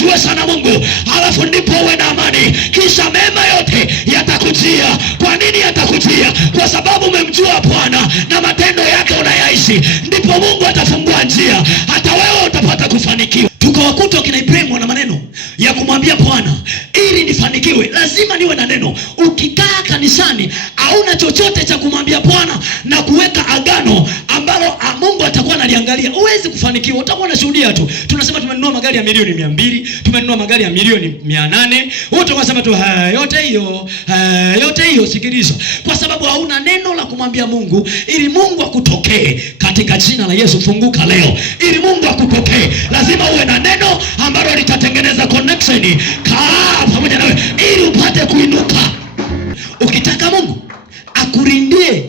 umjue sana Mungu, alafu ndipo uwe na amani, kisha mema yote yatakujia. Kwa nini yatakujia? Kwa sababu umemjua Bwana na matendo yake unayaishi. Ndipo Mungu atafungua njia, hata wewe utapata kufanikiwa. Tukawakuta kina Ibrahimu na maneno ya kumwambia Bwana, ili nifanikiwe lazima niwe na neno. Ukikaa kanisani hauna chochote cha kumwambia Bwana na kuweka agano ambalo Mungu atakuwa analiangalia, huwezi kufanikiwa. Utakuwa unashuhudia tu. Tunasema tumenunua magari ya milioni 200, tumenunua magari ya milioni 800. Wote wanasema tu yote hiyo. Sikiliza, kwa sababu hauna neno la kumwambia Mungu ili Mungu akutokee. Katika jina la Yesu funguka leo. Ili Mungu akutokee lazima uwe na neno ambalo litatengeneza connection pamoja nawe ili upate kuinuka. Ukitaka Mungu akulindie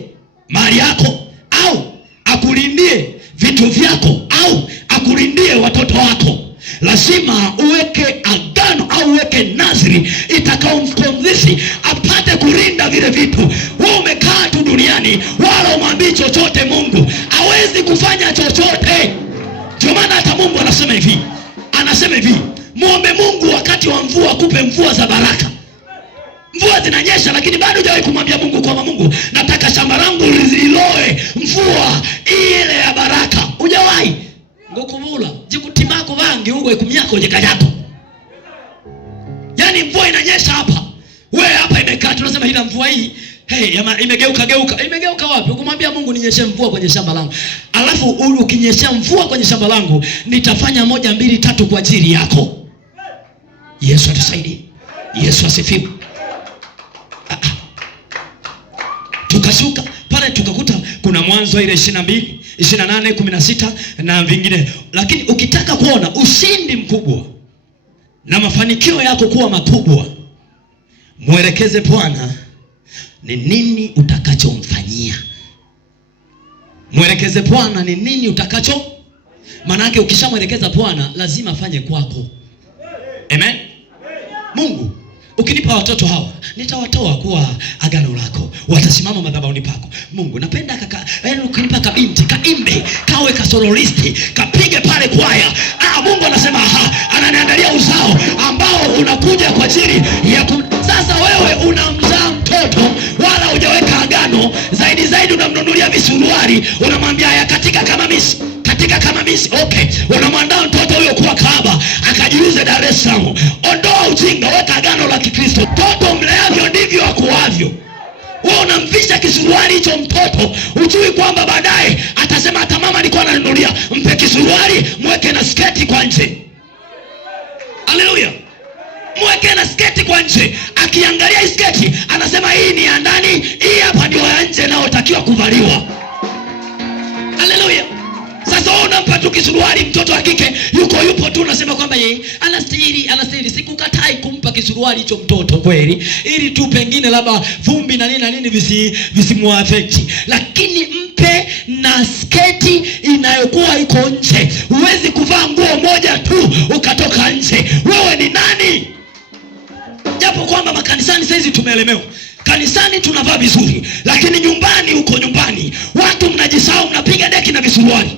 mali yako au akulindie vitu vyako au akulindie watoto wako, lazima uweke agano au uweke naziri itakaomkonvince apate kulinda vile vitu. Wewe umekaa tu duniani wala umwambii chochote Mungu, hawezi kufanya chochote. Ndio maana hata Mungu anasema hivi, muombe Mungu wakati wa mvua akupe mvua za baraka. Mvua zinanyesha lakini bado hujawahi kumwambia Mungu kwamba Mungu, nataka shamba langu liloe mvua ile ya baraka. Hujawahi. Ngokubula jikutimako bangi uwe kumyako jikajako. Yaani mvua inanyesha hapa, wewe hapa imekaa tunasema hila mvua hii imegeuka wapi? Ukumwambia Mungu ninyeshe mvua kwenye shamba langu. Alafu ukinyesha mvua kwenye shamba langu nitafanya 1 2 3 kwa ajili yako. Yesu atusaidie. Yesu asifiwe. Tukashuka pale tukakuta kuna Mwanzo ile 22, 28, 16 na vingine. Lakini ukitaka kuona ushindi mkubwa na mafanikio yako kuwa makubwa, mwelekeze Bwana ni nini utakachomfanyia. Mwelekeze Bwana ni nini utakacho. Maana yake ukishamwelekeza Bwana lazima afanye kwako. Amen. Mungu, ukinipa watoto hawa nitawatoa kuwa agano lako, watasimama madhabahuni pako. Mungu, napenda ukinipa kabinti kaimbe, kawe kasololisti, kapige pale kwaya. Mungu anasema ananiandalia uzao ambao unakuja kwa ajili ya sasa wewe unamzaa mtoto wala hujaweka agano. Zaidi unamnunulia misuruari, unamwambia haya katika kama misi. Okay, unamwandaa mtoto huyo kuwa kahaba akajiuze Dar es Salaam. Ondoa ujinga, weka agano la Kikristo. Mtoto mleavyo ndivyo akuavyo. Wewe unamvisha kisuruari hicho mtoto, ujui kwamba baadaye atasema hata mama alikuwa ananunulia. Mpe kisuruari, mweke na sketi kwa nje. Haleluya. Mweke na sketi kwa nje. Akiangalia hii sketi anasema hii ni ya ndani, hii hapa ndio ya nje nayotakiwa kuvaliwa. Haleluya. Sasa unampa tu kisuruari mtoto wa kike, yupo tu unasema kwamba yeye anastahili. Sikukatai kumpa kisuruari hicho mtoto kweli, ili tu pengine labda vumbi na nini visimuaffect, lakini mpe na sketi inayokuwa iko nje. Huwezi kuvaa nguo moja tu ukatoka nje. Wewe ni nani? Japo kwamba makanisani saizi tumeelemewa. Kanisani tunavaa vizuri, lakini uko nyumbani watu mnajisahau, mnapiga deki na visuruari.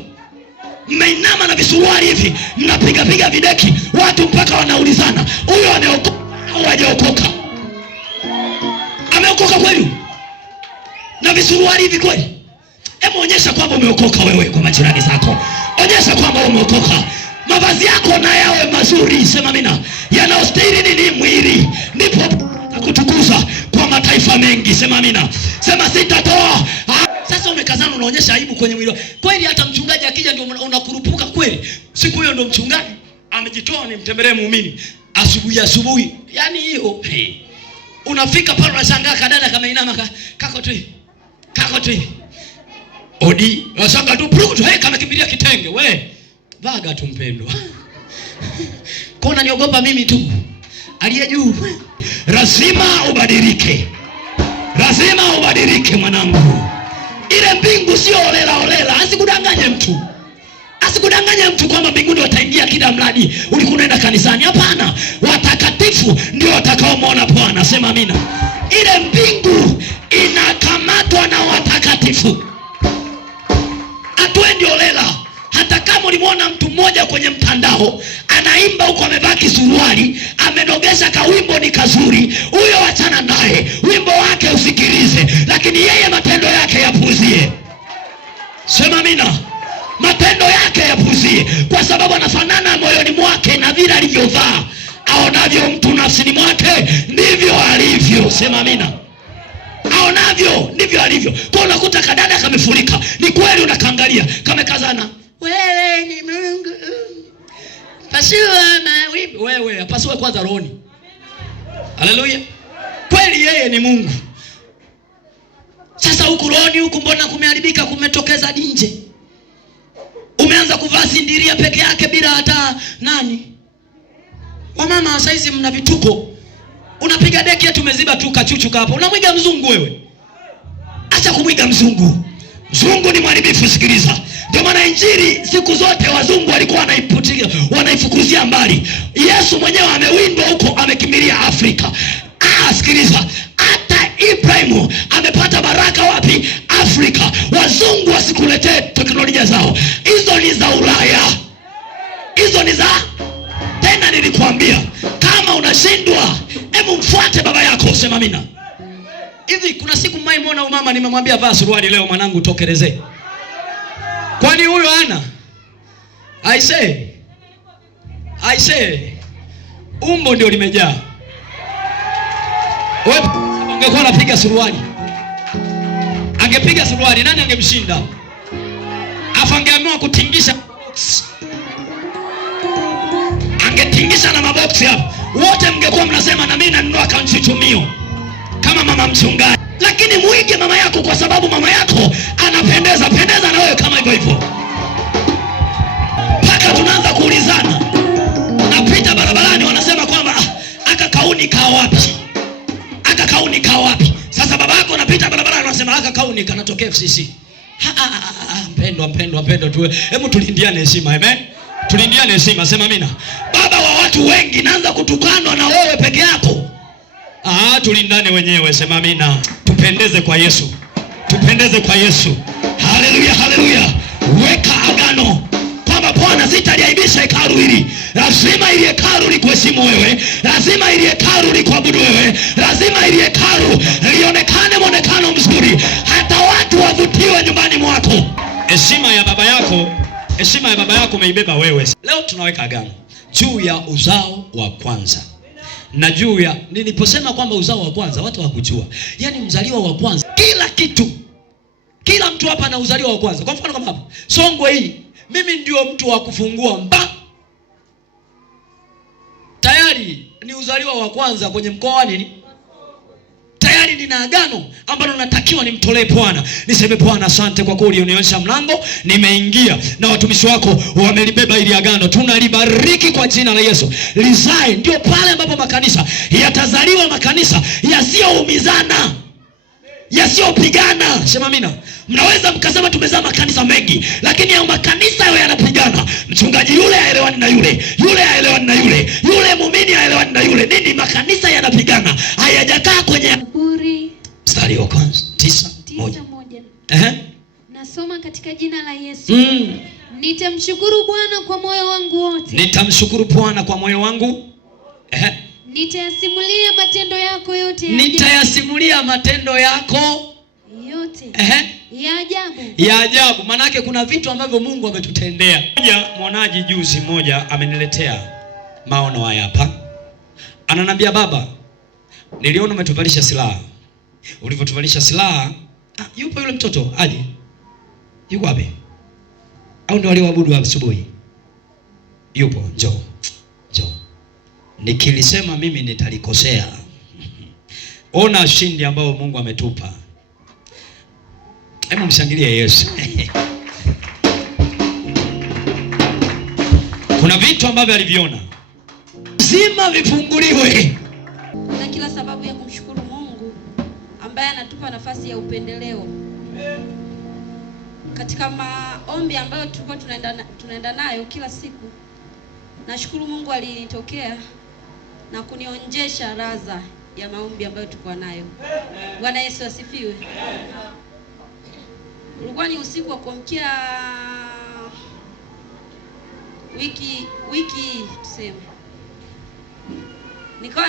Mmeinama na visuruari hivi, mnapiga videki. Watu mpaka wanaulizana, huyo ameokoka au hajaokoka? Ameokoka kweli? Na visuruari hivi kweli? Hebu onyesha kwamba umeokoka wewe kwa majirani zako. Onyesha kwamba umeokoka. Mavazi yako na yawe mazuri, sema amina. Yanayostahili nini mwili, ndipo atakutukuza kwa mataifa mengi, sema amina. Sema sitatoa. Sasa umekazana unaonyesha aibu kwenye mwili. Kweli hata mchungaji akija ndio unakurupuka kweli. Siku hiyo ndio mchungaji amejitoa ni mtembelee muumini. Asubuhi. Yaani hiyo unafika pale unashangaa kadada kama inama kako tu. Odi, unashangaa tu bruto kama kimbilia kitenge. We, vaga tu mpendwa. Kona niogopa mimi tu. Aliye juu. Lazima ubadilike mwanangu. Ile mbingu sio olela. Asikudanganye mtu kwamba mbinguni wataingia kila mradi ulikuwa unaenda kanisani. Hapana, watakatifu ndio watakaomuona Bwana. Sema amina. Ile mbingu inakamatwa na watakatifu. Atwendi olela. Hata kama ulimuona mtu mmoja kwenye mtandao anaimba huko amevaa kisuruali, amenogesha kawimbo ni kazuri, huyo achana naye, wimbo wake usikilize, lakini yeye matendo yake yapuzie. Sema amina. Matendo yake yapuzie, kwa sababu anafanana moyoni mwake na vile alivyovaa. Aonavyo mtu nafsini mwake ndivyo alivyo. Sema amina. Aonavyo ndivyo alivyo. Kwa unakuta kadada kamefurika, ni kweli, unakaangalia kamekazana, wewe ni Mungu, pasua mawimbi. Wewe apasue kwanza rohoni. Haleluya. Kweli yeye ni Mungu. Sasa huku rohoni huku mbona kumeharibika, kumetokeza nje. Umeanza kuvaa sindiria peke yake bila hata nani. Wamama saizi mna vituko. Unapiga deki eti umeziba tu kachuchuka hapo. Unamwiga mzungu wewe. Acha kumwiga mzungu. Mzungu ni mharibifu, sikiliza. Ndio maana injili siku zote wazungu walikuwa wanaifukuzia mbali. Yesu mwenyewe amewindwa huko, amekimbilia Afrika. Sikiliza. Hata Ibrahimu amepata baraka wapi? Afrika. Wazungu wasikuletee teknolojia zao. Hizo ni za Ulaya. Hizo ni za tena. Nilikwambia kama unashindwa, hebu mfuate baba yako. Sema amina. Hivi kuna siku mmeona mama nimemwambia vaa suruali leo mwanangu tokelezee. Kwani huyo ana? I say umbo ndio limejaa. Wewe ungekuwa unapiga suruali, angepiga suruali, nani angemshinda? Afangeamua kutingisha box, angetingisha na maboksi hapo, wote mngekuwa mnasema na mimi nanunua kanchuchumio kama mama mchungaji. Lakini muige mama yako, kwa sababu mama yako anapendeza na wewe kama hivyo hivyo. Paka tunaanza kuulizana, napita barabarani wanasema kwamba aka kauni kaa wapi? Aka kauni kaa wapi? Sasa baba yako anapita barabarani anasema aka kauni kanatokea FCC. Mpendwa tu. Hebu tulindiane heshima. Amen. Tulindiane heshima. Sema amina. Baba wa watu wengi naanza kutukanwa na wewe peke yako. Tulindane wenyewe. Sema amina. Tupendeze kwa Yesu. Tupendeze kwa Yesu. Haleluya, haleluya. Weka agano kwamba Bwana sitaliaibisha hekalu hili. Lazima ili hekalu likuheshimu wewe. Lazima ili hekalu likuabudu wewe. Lazima ili hekalu lionekane muonekano mzuri, hata watu wavutiwe nyumbani mwako. Heshima ya baba yako umeibeba wewe. Leo tunaweka agano juu ya uzao wa kwanza. Na juu ya niliposema kwamba uzao wa kwanza, watu hawakujua. Yaani mzaliwa wa kwanza, kila kitu. Kila mtu hapa ana uzaliwa wa kwanza. Kwa mfano kama hapa, Songwe hii, mimi ndio mtu wa kufungua tayari ni uzaliwa wa kwanza kwenye mkoa nini? Tayari nina agano ambalo natakiwa nimtolee Bwana. Niseme Bwana asante kwa kuwa ulionionyesha mlango, nimeingia na watumishi wako wamelibeba ili agano. Tunalibariki kwa jina la Yesu. Lizae, ndio pale ambapo makanisa yatazaliwa, makanisa yasiyoumizana, yasiyopigana. Sema amina. Mnaweza mkasema tumezaa makanisa mengi, lakini ya makanisa yao yanapigana. Mchungaji yule haelewani na yule, yule haelewani na yule, yule muumini haelewani na yule. Nini? Makanisa yanapigana, hayajakaa kwenye mstari wa kwanza 9:1. Nasoma katika jina la Yesu. Nitamshukuru Bwana kwa moyo wangu wote. Nitamshukuru Bwana kwa moyo wangu. Nitayasimulia matendo yako yote. Nitayasimulia matendo yako yote ya ajabu. Maana yake kuna vitu ambavyo Mungu ametutendea. Mwonaji juzi mmoja ameniletea maono haya hapa. Ananiambia, baba, niliona umetuvalisha silaha. Ulivyotuvalisha silaha, yupo yule mtoto aje? Yuko wapi? Au ndio walioabudu asubuhi? Yupo, njoo. Nikilisema mimi nitalikosea. Ona ushindi ambao Mungu ametupa. Hebu mshangilie Yesu. Kuna vitu ambavyo aliviona, lazima vifunguliwe. Na kila sababu ya kumshukuru Mungu ambaye anatupa nafasi ya upendeleo katika maombi ambayo tulikuwa tunaenda nayo kila siku. Nashukuru Mungu alinitokea na kunionjesha raza ya maombi ambayo tulikuwa nayo. Bwana Yesu asifiwe. Ulikuwa ni usiku wa kuamkia wiki tuseme. nikawa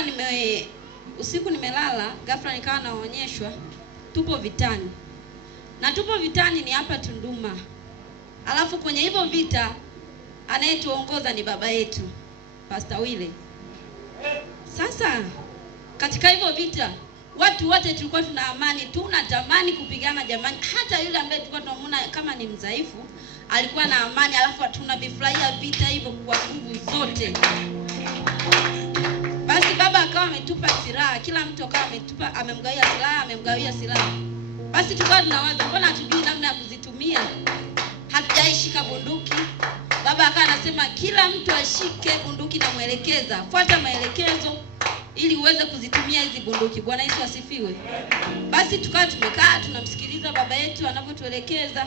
usiku nimelala, ghafla nikawa naonyeshwa tupo vitani. Na tupo vitani ni hapa Tunduma. Alafu kwenye hivyo vita anayetuongoza ni baba yetu Pastor Wile. Sasa katika hivyo vita watu wote tulikuwa tuna amani, tunatamani kupigana jamani. Hata yule ambaye tulikuwa tunamuona kama ni mdhaifu alikuwa na amani, alafu tunavifurahia vita hivyo kwa nguvu zote. Basi baba akawa ametupa silaha, kila mtu akawa amemgawia silaha. Basi tukawa tunawaza mbona hatujui namna ya kuzitumia? Hatujaishika bunduki. Baba akawa anasema kila mtu ashike bunduki na muelekeza, fuata maelekezo ili uweze kuzitumia hizi bunduki. Bwana Yesu asifiwe. Basi tukawa tumekaa tunamsikiliza baba yetu anavyotuelekeza.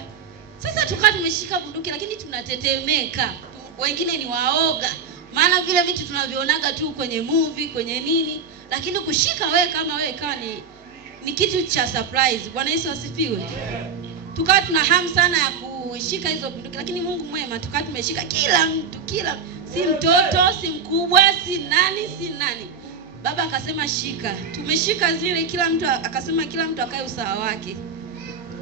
Sasa tukawa tumeshika bunduki lakini tunatetemeka. Wengine ni waoga. Maana vile vitu tunavionaga tu kwenye movie, kwenye nini, lakini kushika wewe kama wewe kawa ni kitu cha surprise. Bwana Yesu asifiwe. Tukawa tuna hamu sana ya kushika hizo bunduki, lakini Mungu mwema tukawa tumeshika kila mtu, si mtoto, si mkubwa, si nani. Baba akasema shika. Tumeshika zile, kila mtu akasema kila mtu akae usawa wake.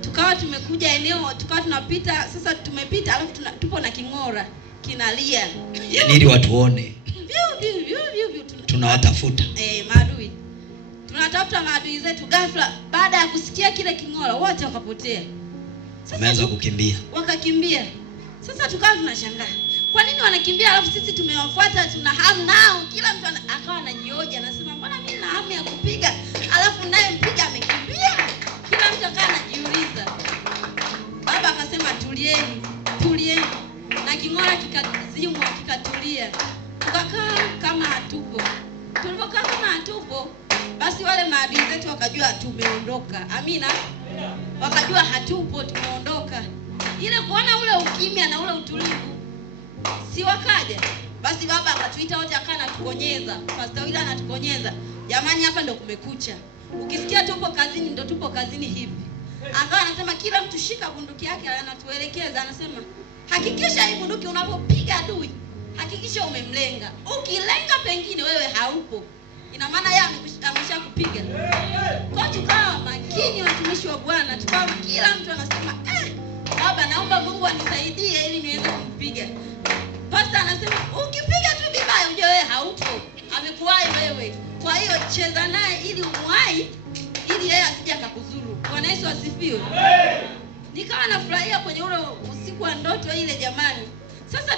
Tukawa tumekuja eneo, tukawa tunapita, sasa tumepita alafu tupo na king'ora kinalia. Yaani ili watuone. Tunawatafuta. Maadui. Tunatafuta maadui zetu. Ghafla baada ya kusikia kile king'ora wote wakapotea. Wameanza kukimbia. Wakakimbia. Sasa tukawa tunashangaa. Kwa nini wanakimbia alafu sisi tumewafuata, tuna hamu nao? Kila mtu akawa anajioja, anasema mbona mimi na hamu ya kupiga alafu naye mpiga amekimbia? Kila mtu akawa anajiuliza. Baba akasema tulieni. Na king'ora kikazimwa, kikatulia. Tukakaa kama hatupo. Tulipokaa kama hatupo, basi wale maadui zetu wakajua tumeondoka. Amina. Wakajua hatupo, tumeondoka. Ile kuona ule ukimya na ule utulivu, si wakaja. Basi baba akatuita wote, akawa anatukonyeza. Pastor Wile anatukonyeza. Jamani, hapa ndo kumekucha. Ukisikia tupo kazini, ndo tupo kazini hivi. Akawa anasema kila mtu shika bunduki yake, anatuelekeza, anasema hakikisha hii bunduki unapopiga adui, hakikisha umemlenga. Ukilenga pengine wewe haupo, ina maana yeye ameshakupiga. Kwa tukawa makini watumishi wa Bwana, tukawa kila mtu anasema baba naomba Mungu anisaidie ili niweze kumpiga. Pastor anasema ukipiga tu vibaya uje wewe haupo, amekuwahi wewe. Kwa hiyo cheza naye ili umwahi, ili yeye asije akakuzuru. Bwana Yesu asifiwe. Nikawa nafurahia kwenye ule usiku wa ndoto ile jamani. Sasa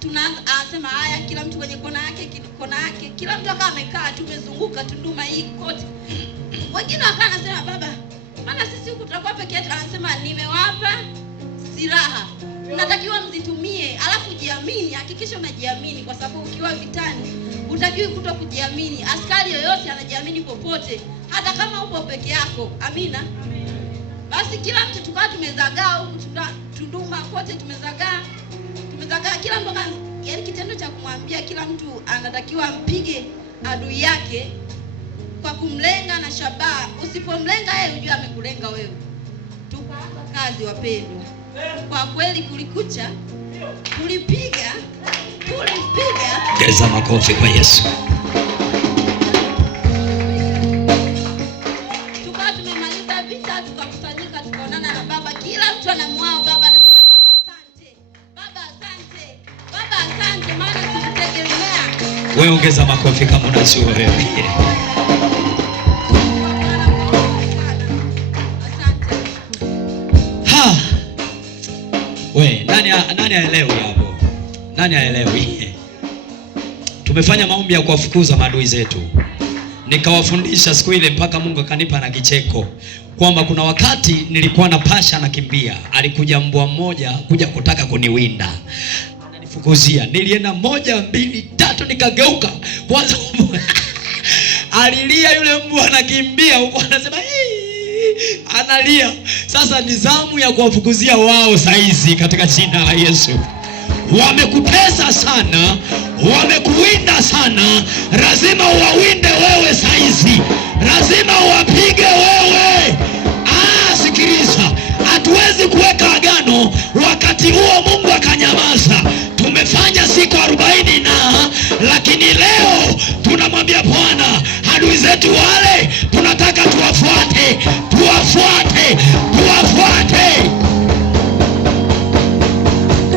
tunaanza anasema haya, kila mtu kwenye kona yake, kila mtu akawa amekaa tumezunguka Tunduma hii kote. Wengine wakawa anasema baba, maana sisi huku tutakuwa peke yetu. Anasema nimewapa silaha, unatakiwa mzitumie, alafu jiamini, hakikisha unajiamini, kwa sababu ukiwa vitani utakiwa kuto kujiamini. Askari yoyote anajiamini popote, hata kama upo peke yako. Amina. Basi kila mtu tukawa tumezagaa huku Tunduma kote, tumezagaa kila mtu. Yaani kitendo cha kumwambia kila mtu anatakiwa mpige adui yake kwa kumlenga na shabaha. Usipomlenga yeye unajua amekulenga wewe. Tukaanza kazi wapendwa. Kwa kweli kulikucha, tulipiga. Geza makofi kwa Yesu. Tukawa tumemaliza vita, tukakusanyika, tukaonana na baba. Kila mtu anamwao baba, anasema baba asante. Baba asante. Baba asante, maana sikutegemea. Wewe ongeza makofi kama unajua wewe. Nani haelewi hapo? Nani haelewi? Tumefanya maombi ya kuwafukuza maadui zetu. Nikawafundisha siku ile mpaka Mungu akanipa na kicheko kwamba kuna wakati nilikuwa na pasha nakimbia. Alikuja mbwa mmoja kuja kutaka kuniwinda. Ananifukuzia. Nilienda 1, 2, 3 nikageuka. Kwanza alilia yule mbwa anakimbia huko anasema analia. Sasa ni zamu ya kuwafukuzia wao saizi katika jina la Yesu. Wamekutesa sana, wamekuwinda sana, lazima uwawinde wewe saizi. Lazima uwapige wewe. Sikiliza, hatuwezi kuweka agano wakati huo Mungu akanyamaza. Tumefanya siku 40 lakini leo tunamwambia Bwana, adui zetu wale tunataka tuwafuate.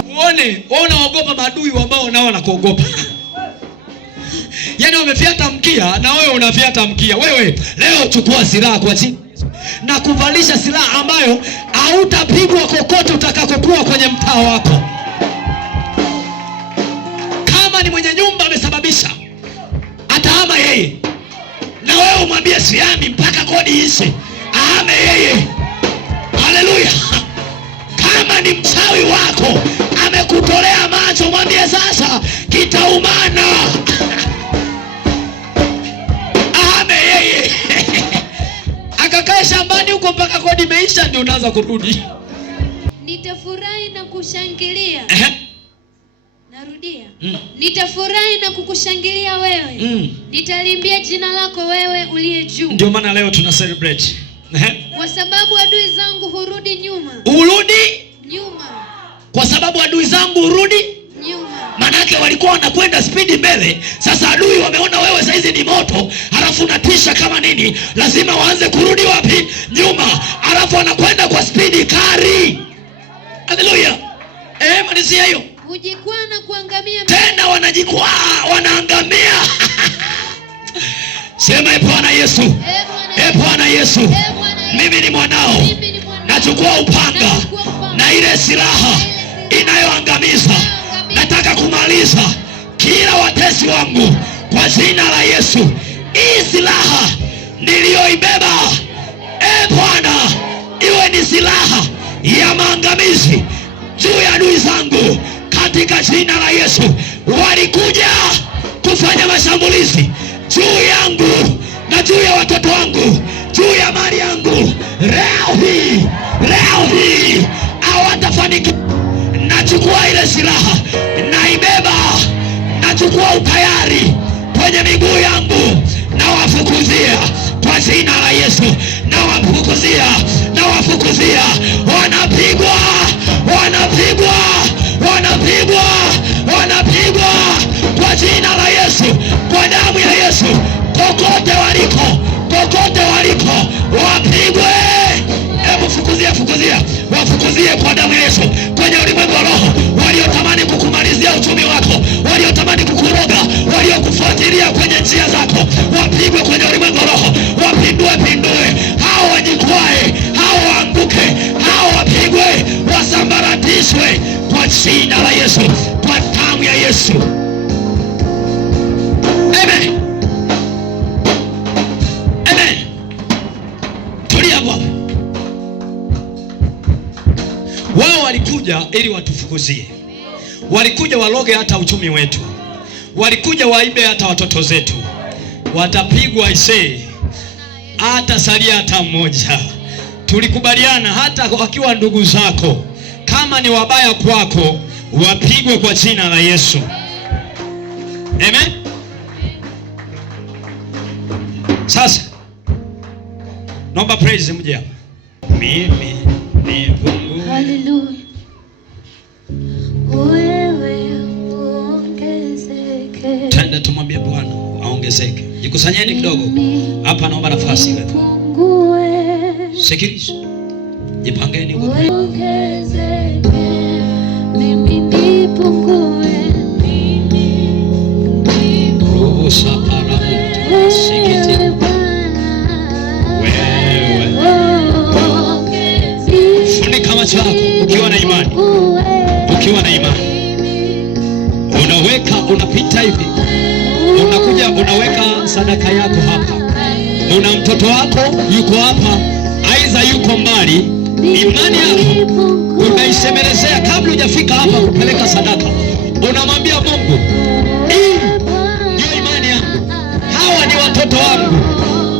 Uone, unaogopa maadui ambao nao wanakuogopa. Yaani wamefiata mkia na wewe unafiata mkia. Wewe leo chukua silaha kwa jina na kuvalisha silaha ambayo hautapigwa kokote utakakokuwa kwenye mtaa wako. Kama ni mwenye nyumba amesababisha, atahama yeye, na wewe umwambie siami mpaka kodi ishe, ahame yeye. Haleluya. Kama ni mchawi wako amekutolea macho, mwambie sasa kitaumana, ahame yeye. Akakae shambani huko mpaka kodi imeisha, ndio unaanza kurudi. Nitafurahi na kushangilia. Narudia. Nitafurahi na kukushangilia wewe. Nitalimbia jina lako wewe uliye juu. Ndio maana leo tuna celebrate. Kwa sababu adui zangu hurudi nyuma. Urudi nyuma. Kwa sababu adui zangu hurudi nyuma. Manake walikuwa wanakwenda spidi mbele. Sasa adui wameona wewe saizi ni moto, halafu unatisha kama nini, lazima waanze kurudi wapi? Nyuma. Halafu wanakwenda kwa spidi kari. Haleluya. Malizia hiyo. Hujikwaa na kuangamia. Tena wanajikwaa, wanaangamia. Sema Bwana Yesu. Bwana Yesu. Mimi ni mwanao. Nachukua upanga na ile silaha inayoangamiza. Nataka kumaliza kila watesi wangu kwa jina la Yesu. Hii silaha niliyoibeba, Bwana, iwe ni silaha ya maangamizi juu ya adui zangu katika jina la Yesu. Walikuja kufanya mashambulizi juu yangu na juu ya watoto wangu, juu ya mali yangu. Leo hii hawatafanikiwa. Nachukua ile silaha, naibeba, nachukua utayari kwenye miguu yangu, na wafukuzia kwa jina la Yesu. Na wafukuzia, na wafukuzia. Wanapigwa, wanapigwa, wanapigwa, wanapigwa kwa jina la Yesu, kwa damu ya Yesu. Kokote waliko, kokote waliko, wapigwe. Hebu fukuzia, fukuzia, wafukuzie kwa damu ya Yesu kwenye ulimwengu wa roho. Waliotamani kukumalizia uchumi wako, waliotamani kukuroga, waliokufuatilia kwenye njia zako, wapigwe kwenye ulimwengu wa roho. Wapindue, hao wajikwae, hao waanguke, hao wapigwe, wasambaratishwe kwa jina la Yesu, kwa damu ya Yesu. Amen. Amen. Tulia hapo. Wao walikuja ili watufukuzie. Walikuja waloge hata uchumi wetu. Walikuja waibe hata watoto zetu. Watapigwa isee, hata salia hata mmoja. Tulikubaliana hata wakiwa ndugu zako, kama ni wabaya kwako, wapigwe kwa jina la Yesu. Amen. Sasa naomba praise mje hapa. Mimi ni Mungu. Hallelujah. Wewe ongezeke. Tenda tumwambie Bwana aongezeke. Jikusanyeni kidogo. Hapa naomba nafasi iwepo. Sikiliza. Jipangeni huko. Ongezeke. Mimi nipungue. Ruhusa para sikiti. Funika macho yako ukiwa na imani. Ukiwa na imani. Unapita hivi. Unakuja unaweka sadaka yako hapa. Una mtoto wako yuko hapa, aidha yuko mbali. Imani yako unaisemelezea kabla hujafika hapa kupeleka sadaka. Unamwambia Mungu, hii ndio imani yangu. Hawa ni watoto wangu.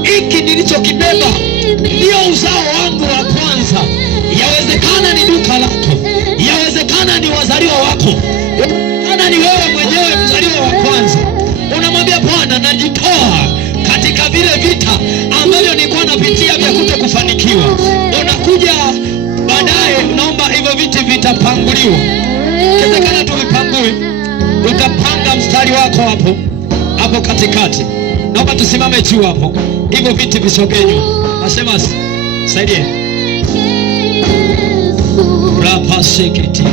Hiki nilichokibeba ndio uzao wangu wa kwanza. Yawezekana ni duka lako, yawezekana ni wazaliwa wako, yawezekana ni wewe mwenyewe mzaliwa wa kwanza. Unamwambia Bwana, najitoa katika vile vita ambavyo nilikuwa napitia vya kutokufanikiwa. Unakuja baadaye unaomba hivyo viti vitapanguliwa. Inawezekana tuvipangue. Utapanga mstari wako hapo. hapo katikati. Naomba tusimame juu hapo. Hivyo viti visogee nyuma. Nasema saidie. Rapa seketi.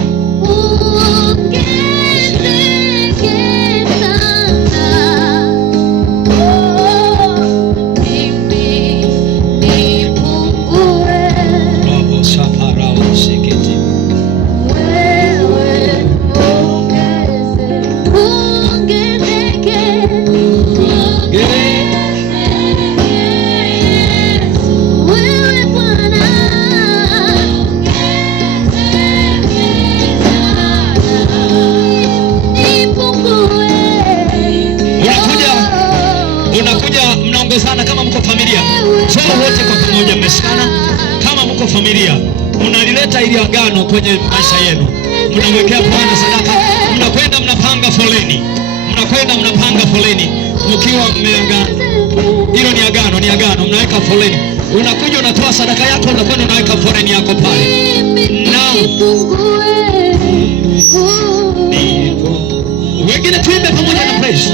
Mnaongozana kama mko familia. Njoo wote kwa pamoja mmeshikana kama mko familia. Mnalileta ili agano kwenye maisha yenu. Mnamwekea Bwana sadaka. Mnakwenda mnapanga foleni. Mnakwenda mnapanga foleni. Mkiwa mmeagana. Hilo ni agano, ni agano. Mnaweka foleni. Unakuja unatoa sadaka yako, unakwenda unaweka foleni yako pale. Na wengine tuimbe pamoja na praise.